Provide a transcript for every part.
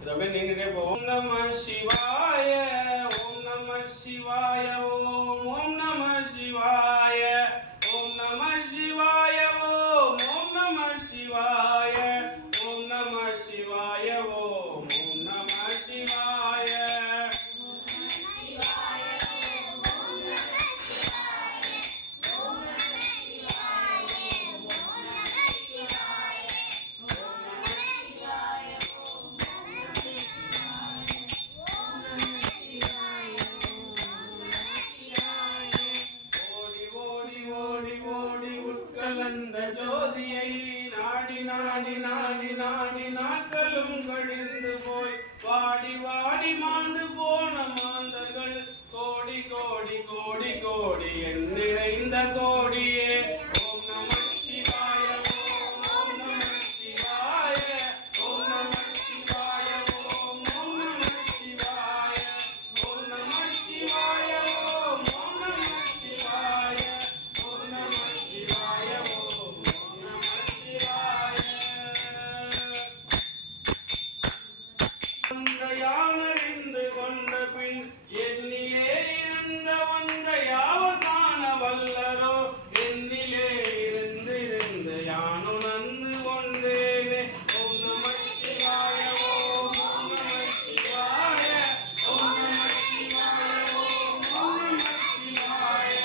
ஓம் நம சிவாய ஓம் நம சிவாய ஓம் நம சிவாய ஓம் நம சிவாய ஓம் நம சிவாய ஓம் நம சிவாய ஓம் நம சிவாய கலந்த ஜோதியை நாடி நாடி நாடி நாடி நாட்களும் கழிந்து போய் வாடி வாடி மாண்டு போன மாந்தர்கள் கோடி கோடி கோடி கோடி என் நிறைந்த கோடியே ஓம் நம சிவாய ஓம் நம சிவாய ஓம் நம சிவாய ஓம் நம சிவாய ஓம் நம சிவாய ஓம் நம சிவாய ஓம் நம சிவாய ஒன்றையானறிந்து கொண்ட பின் என்னிலே இருந்த ஒன்றை யாவர் காண வல்லரோ என்னிலே இருந்து யானுணர்ந்து கொண்டேனே ஓம் நம சிவாய ஓம் நம சிவாய ஓம் நம சிவாய ஓம் நம சிவாய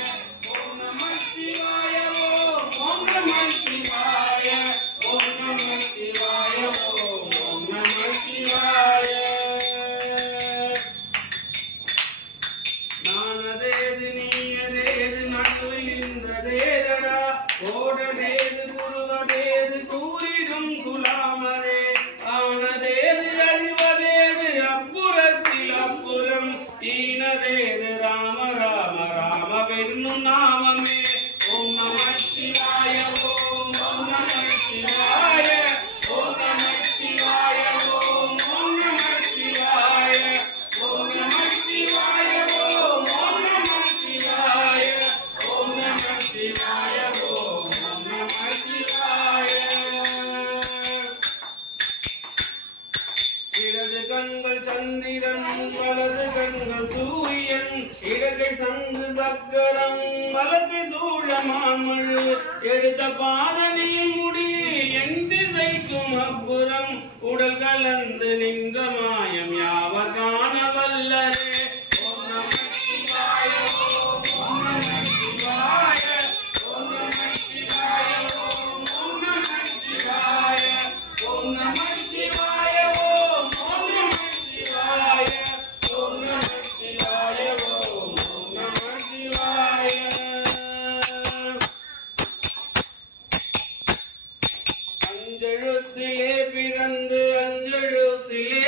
ஓம் நம சிவாய ஓம் நம சிவாய ஓம் நம சிவாய ஓம் நம சிவாய நானதேது நீயதேது நடுவின்றதேதடா ஓடதேது குருவதேது கூறிடும் குலாமரே ஆனதேது அழிவதேது அப்புறத்தில் அப்புறம் ஈனதேது ராம ராம ராம வென்னும் நாமமே ஓம் நம சிவாய ஓம் நம சிவாய ஓம் நம சிவாய ஓம் நம சிவாய ஓம் நம சிவாய ஓம் நம சிவாய ஓம் நம சிவாய ஓம் நம சிவாய இடது கண்கள் சந்திரன் வலது கண்கள் சூரியன் இடகை சங்கு சக்கரம் வலது சூழமான்மழு எடுத்த பாதனில் முடி என் திசைக்கும் அப்புறம் உடல் கலந்து நின்ற மாயம் யாவர் காண வல்லரே ஓம் நம சிவாய ஓம் நம சிவாய ஓம் நம சிவாய ஓம் நம சிவாய ஓம் நம சிவாய ஓம் நம சிவாய ஓம் நம சிவாய ஓம் நம சிவாய அஞ்செழுத்திலே பிறந்து அஞ்செழுத்திலே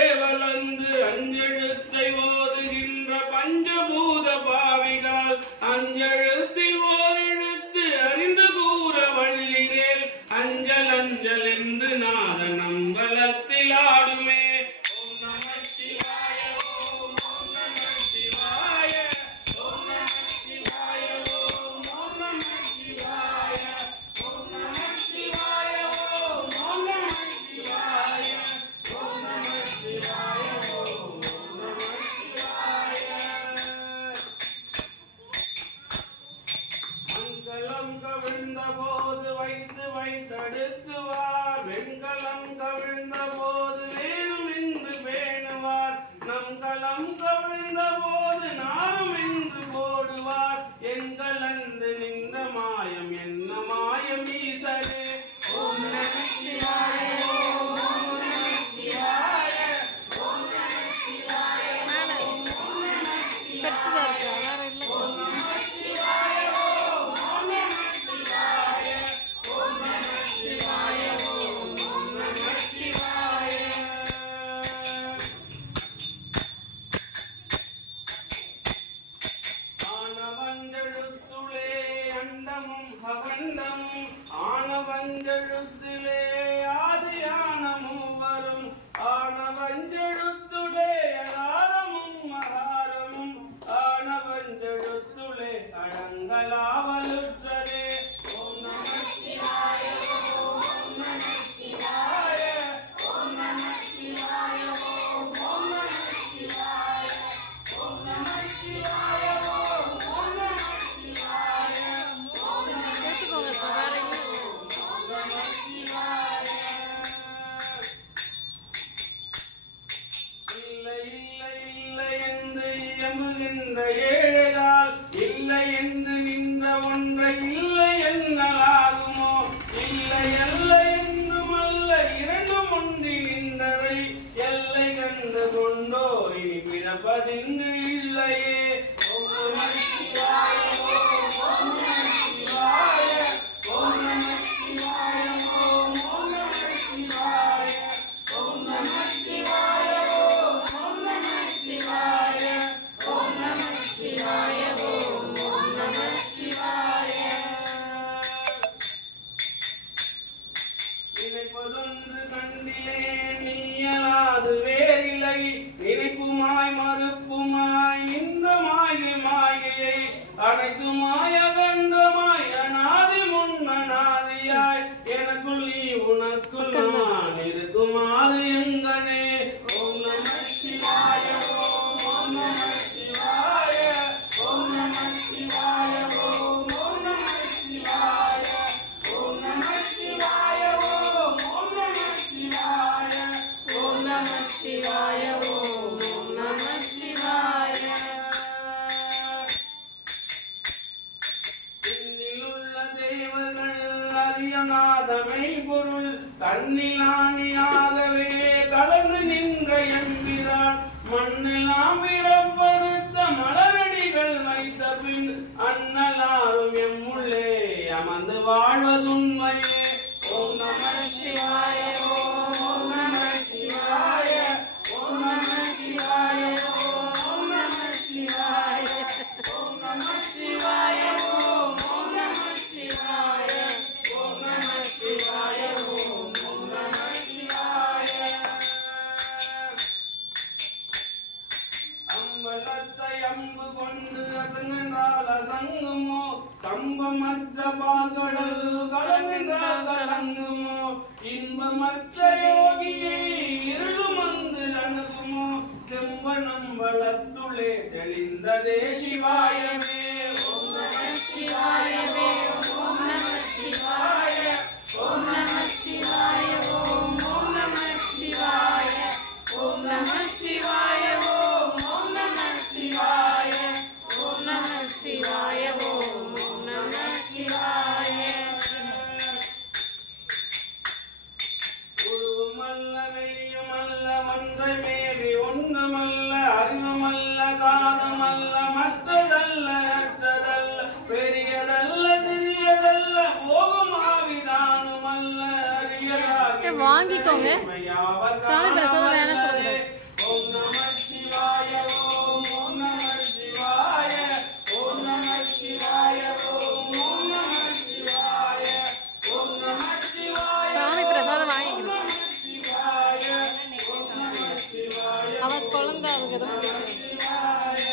நின்ற ஏழைகால் இல்லை என்று நின்ற ஒன்றை இல்லை என்னலாகுமோ இல்லை எல்லை என்றும் அல்ல இரண்டும் ஒன்றி நின்றதை எல்லை கண்டு கொண்டோ இனி பிறப்பதிங்கு இல்லையே. ஓம் நம சிவாய ஓம் நம சிவாய ஓம் நம சிவாய ஓம் நம சிவாய ஓம் நம சிவாய ஓம் நம சிவாய ஓம் நம சிவாய ஓம் நம சிவாய. நினைப்பதொன்று கண்டிலே நீயலாது வேறில்லை நினைப்புமாய் மறுப்புமாய் இன்று மாயை அனைத்துமாய் அகண்டமாய் அநாதி முன்னநாதியாய் எனக்குள் நீ உனக்குள் நான் இருக்குமாறு எங்கனே. ஓம் நம சிவாய ஓம் நம சிவாய ஓம் நம சிவாய ஓம் நம சிவாய ஓம் நம சிவாய ஓம் நம சிவாய ஓம் நம சிவாய ஓம் நம சிவாய. இன்னிலுள்ள தேவர்கள் அறியநாதமை பொருள் தன்னிலானியாகவே கலந்து நின்ற எம்பிரான் மண்ணெல்லாம் பிறப்பறுத்த மலரடிகள் வைத்த பின் அன்னலாரும் எம்முள்ளே அமர்ந்து வாழ்வதுண்மையே. ஓம் நம சிவாய ஓம் நம சிவாய ஓம் நம சிவாய ஓம் நம சிவாய ஓம் நம சிவாய ஓம் நம சிவாய ஓம் நம சிவாய ஓம் நம சிவாய. அம்பலத்தை அம்பு கொண்டு அசங்கென்றால் அசங்குமோ கம்பமற்ற பால்கடல் கலங்கென்றால் கலங்குமோ இன்பமற்ற யோகியை இருளுமந்து அணுகுமோ செம்பனம் வளத்துளே தெளிந்ததே சிவாயமே. ஓம் நம சிவாயமே ஓம் நம சிவாய ஓம் நம சிவாய ஓம் நம சிவாய ஓம் நம சிவாய ஓம் நம சிவாய ஓம் நம சிவாய ஓம் நம சிவாய. உருவமல்ல வெளியுமல்ல ஒன்றை மேவி ஒன்றுமல்ல அறிவுமல்ல காதமல்ல மற்றதல்ல அற்றதல்ல பெரியதல்ல சிறியதல்ல போகும் ஆவிதானுமல்ல அரியதாகி வாங்கிக்கோங்க சாமி பிரசாதம் வேணா சொல்லுங்க. ஓம் நம சிவாய ஓம் நம சிவாய ஓம் நம சிவாய ஓம் நம சிவாய ஓம் நம சிவாய சாமி பிரசாதம் வாங்கிக்கணும். நம சிவாய ஓம் நம சிவாய அவன் குழந்தை அவங்க தான் சிவாய.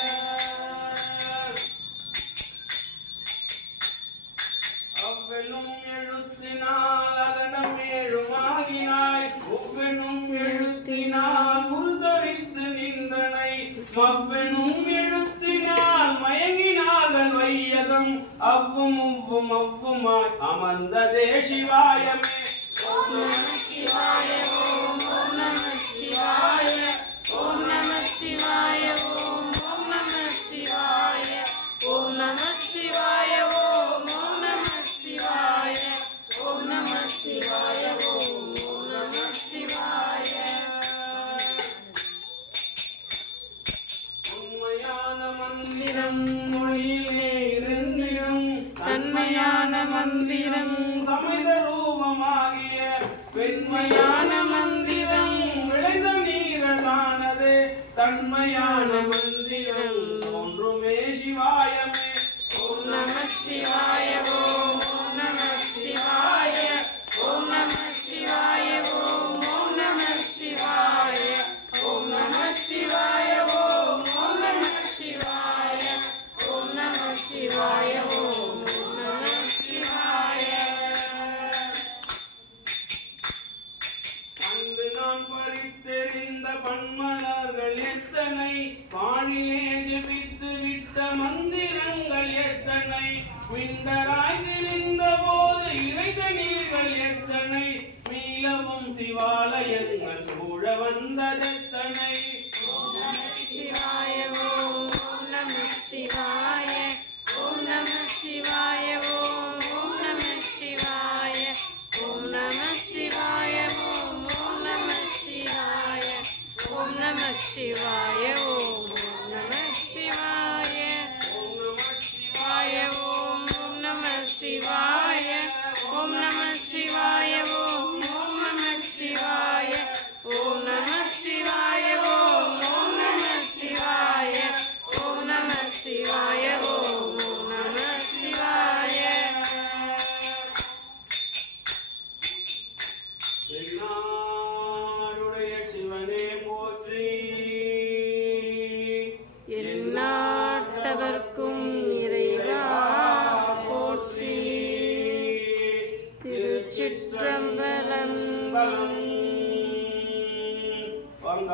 அவ்வெனும் எழுத்தினால் அகடம் ஏழுமாகினாய் ஒவ்வெனும் எழுத்தினால் முருதரித்து நின்றனை மவ்வெனும் எழுத்தினால் மயங்கினார்கள் வையகம் அவ்வும் உவ்வும் அவ்வுமாய் அமர்ந்ததே சிவாயமே. ஓம் நம சிவாய ஓம் நம சிவாய ஓம் நம சிவாய ஓம் நம சிவாய ஓம் நம சிவாய ஓம் நம சிவாய ஓம் நம சிவாய ஓம் நம சிவாய. உண்மையான மந்திரம் மொழியிலே இருந்திடும் தன்மையான மந்திரம் சமைத ரூபமாகிய வெண்மையான மந்திரம் விளைந்த நீரதானதே தன்மையான மந்திரம் ஒன்றுமே சிவாயமே. ஓம் நம சிவாய ஓம் நம சிவாய ஓம் நம சிவாய ஓம் நம சிவாய ஓம் நம சிவாய ஓம் நம சிவாய ஓம் நம சிவாய ஓம் நம சிவாய. அன்று நான் பறித்தெறிந்த பன்மலர்கள் எத்தனை பாணிலே ஜெபித்து விட்ட மந்திரங்கள் எத்தனை மிண்டராய் திரிந்த போது இறைந்த நீர்கள் எத்தனை மீளவும் சிவாலயங்கள் சூழ வந்ததெத்தனை. ஓம் நம சிவாய ஓம் நம நம சிவாய ஓம் நம சிவாய ஓம் நம சிவாய ஓம் நம சிவாய ஓம் நம சிவாய ஓம் நம சிவாய ஓம் நம சிவாய ஓம் நம சிவாய ஓம் நம சிவாய. என்னாடுடைய சிவனே போற்றி எந்நாட்டவர்க்கும் இறைவா போற்றி. திருச்சிற்றம்பலம். வாங்க.